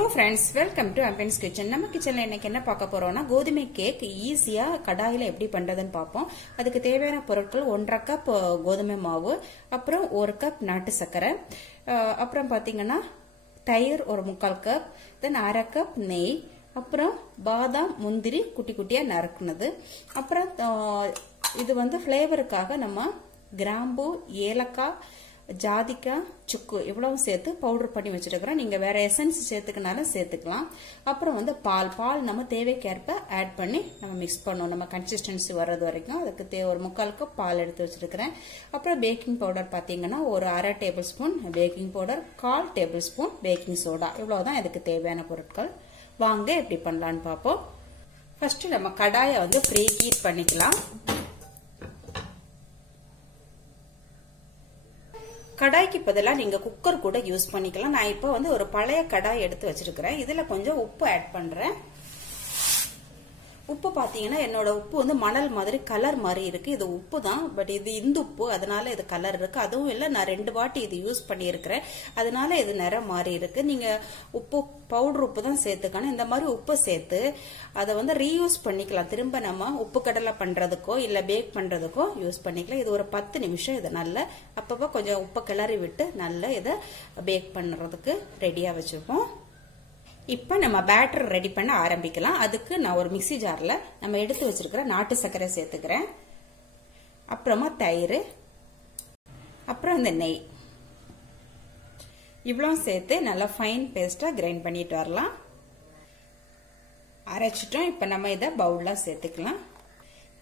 Hello friends, welcome to Ampen's Kitchen. நம்ம கிச்சன்ல இன்னைக்கு என்ன பார்க்க போறோம்னா கோதுமை கேக் ஈஸியா கடாயில எப்படி பண்றதுன்னு பாப்போம். அதுக்கு தேவையான பொருட்கள் 1.5 கப் கோதுமை மாவு, அப்புறம் 1 கப் நாட்டு சர்க்கரை, அப்புறம் பாத்தீங்கன்னா தயிர் ஒரு 3/4 கப், தென் 1/2 கப் நெய், அப்புறம் பாதாம் முந்திரி குட்டி குட்டியா நறுக்குனது, அப்புறம் இது வந்து ஃப்ளேவருக்காக நம்ம கிராம்பு, ஏலக்காய், ஜாதிக்காய், சுக்கு இவ்வளவு சேர்த்து பவுடர் பண்ணி வச்சிருக்கிறோம். நீங்க வேற எசன்ஸ் சேர்த்துக்கனாலும் சேர்த்துக்கலாம். அப்புறம் வந்து பால் நம்ம தேவைக்கேற்ப ஆட் பண்ணி நம்ம மிக்ஸ் பண்ணணும். நம்ம கன்சிஸ்டன்சி வர்றது வரைக்கும் அதுக்கு ஒரு 3/4 கப் பால் எடுத்து வச்சிருக்கிறேன். அப்புறம் பேக்கிங் பவுடர் பாத்தீங்கன்னா ஒரு 1/2 table spoon baking powder, 1/4 table spoon baking soda, இவ்வளவுதான் இதுக்கு தேவையான பொருட்கள். வாங்க எப்படி பண்ணலாம்னு பாப்போம். ஃபர்ஸ்ட் நம்ம கடாயை வந்து ப்ரீ ஹீட் பண்ணிக்கலாம். கடாய்க்கு பதிலா நீங்க குக்கர் கூட யூஸ் பண்ணிக்கலாம். நான் இப்போ வந்து ஒரு பழைய கடாய் எடுத்து வச்சிருக்கிறேன். இதுல கொஞ்சம் உப்பு ஆட் பண்றேன். உப்பு பாத்தீங்கன்னா என்னோட உப்பு வந்து மணல் மாதிரி கலர் மாதிரி இருக்கு. இது உப்பு தான், பட் இது இந்துப்பு, அதனால இது கலர் இருக்கு. அதுவும் இல்ல, நான் 2 வாட்டி இது யூஸ் பண்ணியிருக்கிறேன், அதனால இது நிறம் மாறி இருக்கு. நீங்க உப்பு பவுடர் உப்பு தான் சேர்த்துக்கணும். இந்த மாதிரி உப்பு சேர்த்து அதை வந்து ரீயூஸ் பண்ணிக்கலாம். திரும்ப நம்ம உப்பு கடலை பண்றதுக்கோ இல்ல பேக் பண்றதுக்கோ யூஸ் பண்ணிக்கலாம். இது ஒரு 10 நிமிஷம் இதை நல்ல அப்பப்போ கொஞ்சம் உப்பு கிளறி விட்டு நல்ல இதை பேக் பண்றதுக்கு ரெடியா வச்சுப்போம். இப்ப நம்ம பேட்டர் ரெடி பண்ண ஆரம்பிக்கலாம். அதுக்கு நான் ஒரு மிக்ஸி ஜார்ல நம்ம எடுத்து வச்சிருக்கிற நாட்டு சர்க்கரை சேர்த்துக்கிறேன், அப்புறமா தயிர், அப்புறம் இந்த நெய், இவ்வளவு சேர்த்து நல்லா ஃபைன் பேஸ்டா கிரைண்ட் பண்ணிட்டு வரலாம். அரைச்சிட்டோம். இப்ப நம்ம இதை பவுல்ல சேர்த்துக்கலாம்.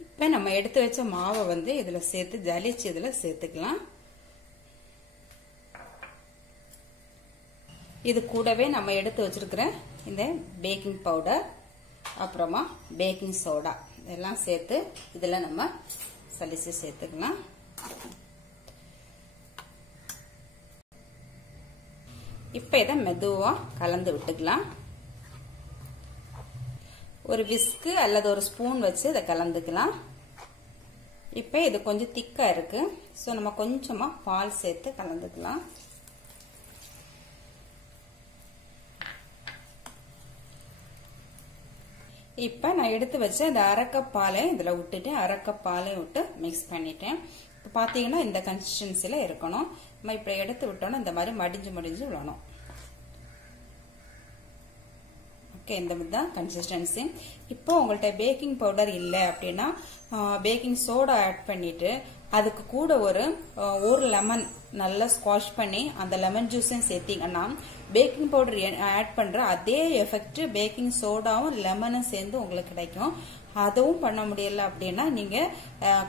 இப்ப நம்ம எடுத்து வச்ச மாவை வந்து இதுல சேர்த்து ஜலிச்சு இதுல சேர்த்துக்கலாம். இது கூடவே நம்ம எடுத்து வச்சிருக்கிற இந்த பேக்கிங் பவுடர், அப்புறமா பேக்கிங் சோடா இதெல்லாம் சேர்த்து இதுல நம்ம சலிச்சு சேர்த்துக்கலாம். இப்ப இதை மெதுவா கலந்து விட்டுக்கலாம். ஒரு விஸ்க் அல்லது ஒரு ஸ்பூன் வச்சு இதை கலந்துக்கலாம். இப்ப இது கொஞ்சம் திக்கா இருக்கு, சோ நம்ம கொஞ்சமா பால் சேர்த்து கலந்துக்கலாம். இப்ப நான் எடுத்து வச்ச இந்த 1/2 கப் பாலையும் இதுல விட்டுட்டு 1/2 கப் பாலையும் விட்டு மிக்ஸ் பண்ணிட்டேன். இப்ப பாத்தீங்கன்னா இந்த கன்சிஸ்டன்சில இருக்கணும். நம்ம இப்ப எடுத்து விட்டோம்னா இந்த மாதிரி மடிஞ்சு விடணும். ஓகே, இந்த மாதிரி தான் கன்சிஸ்டன்சி. இப்போ உங்கள்ட்ட பேக்கிங் பவுடர் இல்லை அப்படின்னா பேக்கிங் சோடா ஆட் பண்ணிட்டு அதுக்கு கூட ஒரு லெமன் நல்லா ஸ்குவாஷ் பண்ணி அந்த லெமன் ஜூஸையும் சேர்த்தீங்கன்னா பேக்கிங் பவுடர் ஆட் பண்ற அதே எஃபெக்ட் பேக்கிங் சோடாவும் லெமனும் சேர்ந்து உங்களுக்கு கிடைக்கும். அதுவும் பண்ண முடியல அப்படின்னா நீங்க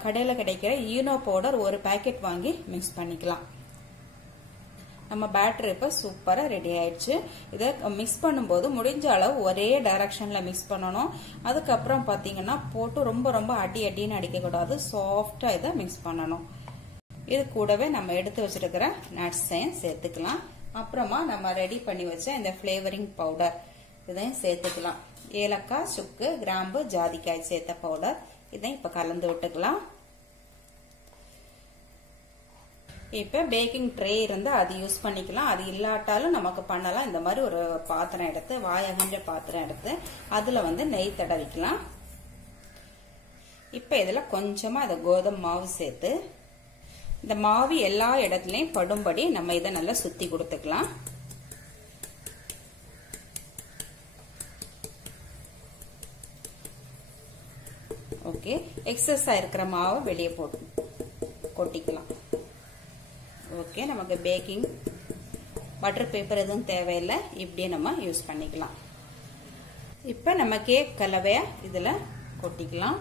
கடையில கிடைக்கிற ஈனோ பவுடர் ஒரு பாக்கெட் வாங்கி மிக்ஸ் பண்ணிக்கலாம். நம்ம பேட்டர் இப்ப சூப்பரா ரெடி ஆயிடுச்சு. இதை மிக்ஸ் பண்ணும்போது முடிஞ்ச அளவு ஒரே டைரக்ஷன்ல மிக்ஸ் பண்ணணும். அதுக்கப்புறம் பாத்தீங்கன்னா போட்டு ரொம்ப அடின்னு அடிக்க கூடாது, சாஃப்டா இதை மிக்ஸ் பண்ணணும். இது கூடவே நம்ம எடுத்து வச்சிருக்கிற நட்ஸையும் சேர்த்துக்கலாம். அப்புறமா நம்ம ரெடி பண்ணி வச்ச இந்த ஃபிளேவரிங் பவுடர் இதையும் சேர்த்துக்கலாம். ஏலக்காய், சுக்கு, கிராம்பு, ஜாதிக்காய் சேர்த்த பவுடர் இதையும் இப்ப கலந்து விட்டுக்கலாம். இப்ப பேக்கிங் ட்ரே இருந்தா அது யூஸ் பண்ணிக்கலாம், அது இல்லாட்டாலும் நமக்கு பண்ணலாம். இந்த மாதிரி ஒரு பாத்திரம் எடுத்து வாயகன்ற பாத்திரம் எடுத்து அதுல வந்து நெய் தடவிக்கலாம். இப்ப இதுல கொஞ்சமா இந்த கோதுமை மாவு சேர்த்து இந்த மாவு எல்லா இடத்துலயும் படும்படி நம்ம இதை நல்லா சுத்தி கொடுத்துக்கலாம். ஓகே, எக்ஸஸ் இருக்கிற மாவை வெளியே போட்டு கொட்டிக்கலாம். ஓகே, நமக்கு பேக்கிங் பட்டர் பேப்பர் எதுவும் தேவையில்லை, இப்படியே நம்ம யூஸ் பண்ணிக்கலாம். இப்ப நம்ம கேக் கலவைய இதுல கொட்டிக்கலாம்.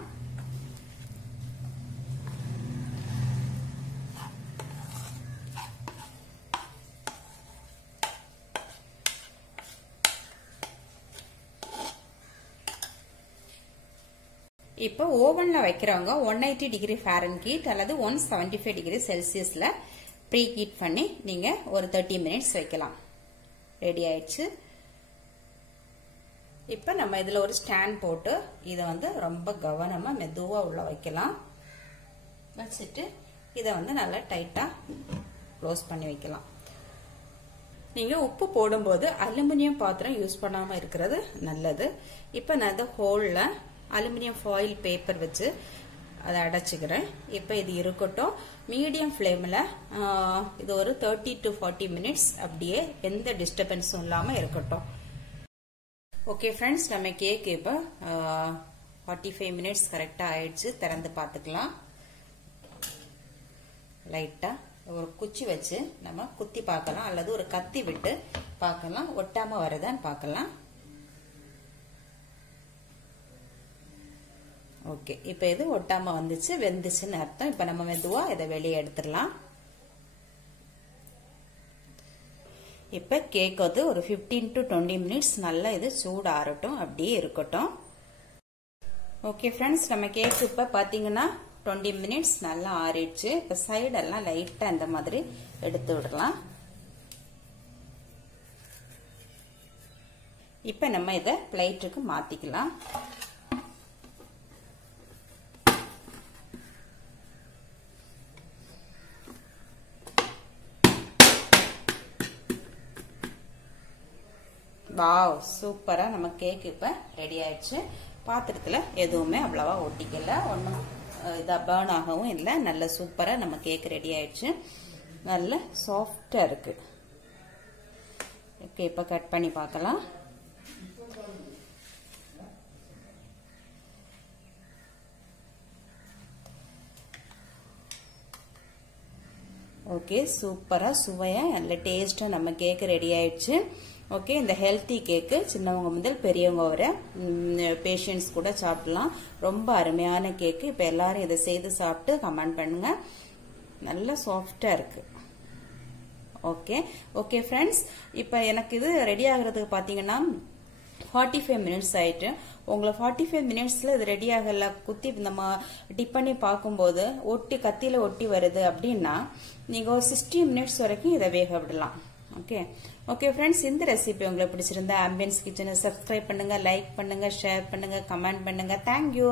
இப்ப ஓவன்ல வைக்கிறவங்க 180 டிகிரி ஃபாரன்ஹீட் அல்லது 175 டிகிரி செல்சியஸ்ல ப்ரீ ஹீட் பண்ணி நீங்க ஒரு 30 மினிட்ஸ் வைக்கலாம். ரெடி ஆயிடுச்சு. இப்ப நம்ம இதுல ஒரு ஸ்டாண்ட் போட்டு இதை வந்து ரொம்ப கவனமா மெதுவா உள்ள வைக்கலாம். வச்சுட்டு இதை வந்து நல்லா டைட்டா க்ளோஸ் பண்ணி வைக்கலாம். நீங்க உப்பு போடும்போது அலுமினியம் பாத்திரம் யூஸ் பண்ணாம இருக்கிறது நல்லது. இப்ப நான் இந்த ஹோல்ல அலுமினியம் ஃபாயில் பேப்பர் வச்சு அதை அடைச்சுக்கிறேன். இப்ப இது இருக்கட்டும். மீடியம் ஃப்ளேம்ல இது ஒரு 30 to 40 மினிட்ஸ் அப்படியே எந்த டிஸ்டர்பன்ஸும் இல்லாம இருக்கட்டும். ஓகே ஃப்ரெண்ட்ஸ், நம்ம கேக் இப்ப 45 மினிட்ஸ் கரெக்டா ஆயிடுச்சு. திறந்து பார்த்துக்கலாம். லைட்டா ஒரு குச்சி வச்சு நம்ம குத்தி பார்க்கலாம், அல்லது ஒரு கத்தி விட்டு பார்க்கலாம், ஒட்டாம வருதான்னு பார்க்கலாம். ஓகே, இப்ப இது ஒட்டாம வந்துச்சு, வெந்துச்சுன்னு அர்த்தம். இப்ப நம்ம மெதுவா இதை வெளியே எடுத்துடலாம். இப்ப கேக் வந்து ஒரு 15 to 20 மினிட்ஸ் நல்லா இது சூடு ஆறட்டும், அப்படியே இருக்கட்டும். ஓகே ஃப்ரெண்ட்ஸ், நம்ம கேக் இப்ப பாத்தீங்கன்னா 20 மினிட்ஸ் நல்லா ஆறிடுச்சு. இப்ப சைடெல்லாம் லைட்டா இந்த மாதிரி எடுத்து விடலாம். இப்ப நம்ம இதை பிளேட்டுக்கு மாத்திக்கலாம். வாவ், சூப்பரா நம்ம கேக் இப்ப ரெடி ஆயிடுச்சு. பாத்திரத்துல எதுவுமே அவ்வளவா ஒட்டிக்கல, ஒன்னும் இதா பர்ன் ஆகவும் இல்லை. நல்ல சூப்பரா நம்ம கேக் ரெடி ஆயிடுச்சு. நல்ல சாஃப்டா இருக்கு. ஓகே, இப்ப கட் பண்ணி பார்க்கலாம். ஓகே, சூப்பரா சுவையா நல்ல டேஸ்டா நம்ம கேக் ரெடி ஆயிடுச்சு. ஓகே, இந்த ஹெல்த்தி கேக்கு சின்னவங்க முதல் பெரியவங்க வர பேஷண்ட்ஸ் கூட சாப்பிடலாம். ரொம்ப அருமையான கேக்கு. இப்ப எல்லாரும் இதை செய்து சாப்பிட்டு கமெண்ட் பண்ணுங்க. நல்ல சாஃப்டா இருக்கு. ஓகே ஓகே ஃப்ரெண்ட்ஸ், இப்ப எனக்கு இது ரெடி ஆகுறதுக்கு பாத்தீங்கன்னா 45 மினிட்ஸ் ஆயிட்டு. உங்களை 45 மினிட்ஸ்ல இது ரெடி ஆகல, குத்தி நம்ம டிப் பண்ணி பார்க்கும்போது ஒட்டி கத்தியில ஒட்டி வருது அப்படின்னா நீங்க ஒரு 60 மினிட்ஸ் வரைக்கும் இதை வேக விடலாம். ஓகே ஓகே ஃப்ரெண்ட்ஸ், இந்த ரெசிபி உங்களுக்கு பிடிச்சிருந்தா ஆம்பியன்ஸ் கிச்சனை சப்ஸ்கிரைப் பண்ணுங்க, லைக் பண்ணுங்க, ஷேர் பண்ணுங்க, கமெண்ட் பண்ணுங்க. தேங்க்யூ.